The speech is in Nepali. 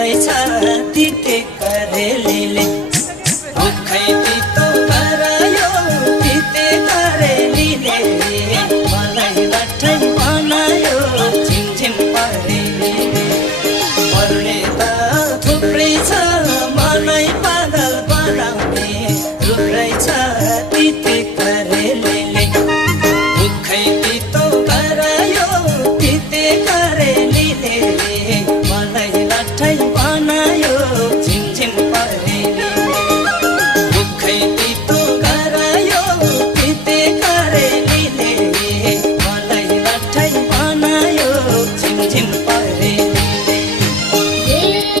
रहेछ तिते करेलीले मुखै तितो गरायो तिते करेलीले मलाई रट्टै बनायो झिमझिम परेलीले पर्ने त थुप्रै छ मलाई पागल बनाउने रूप रहेछ तिते करेलीले मुखै तितो गरायो तिते करेलीले मलाई रट्टै बनायो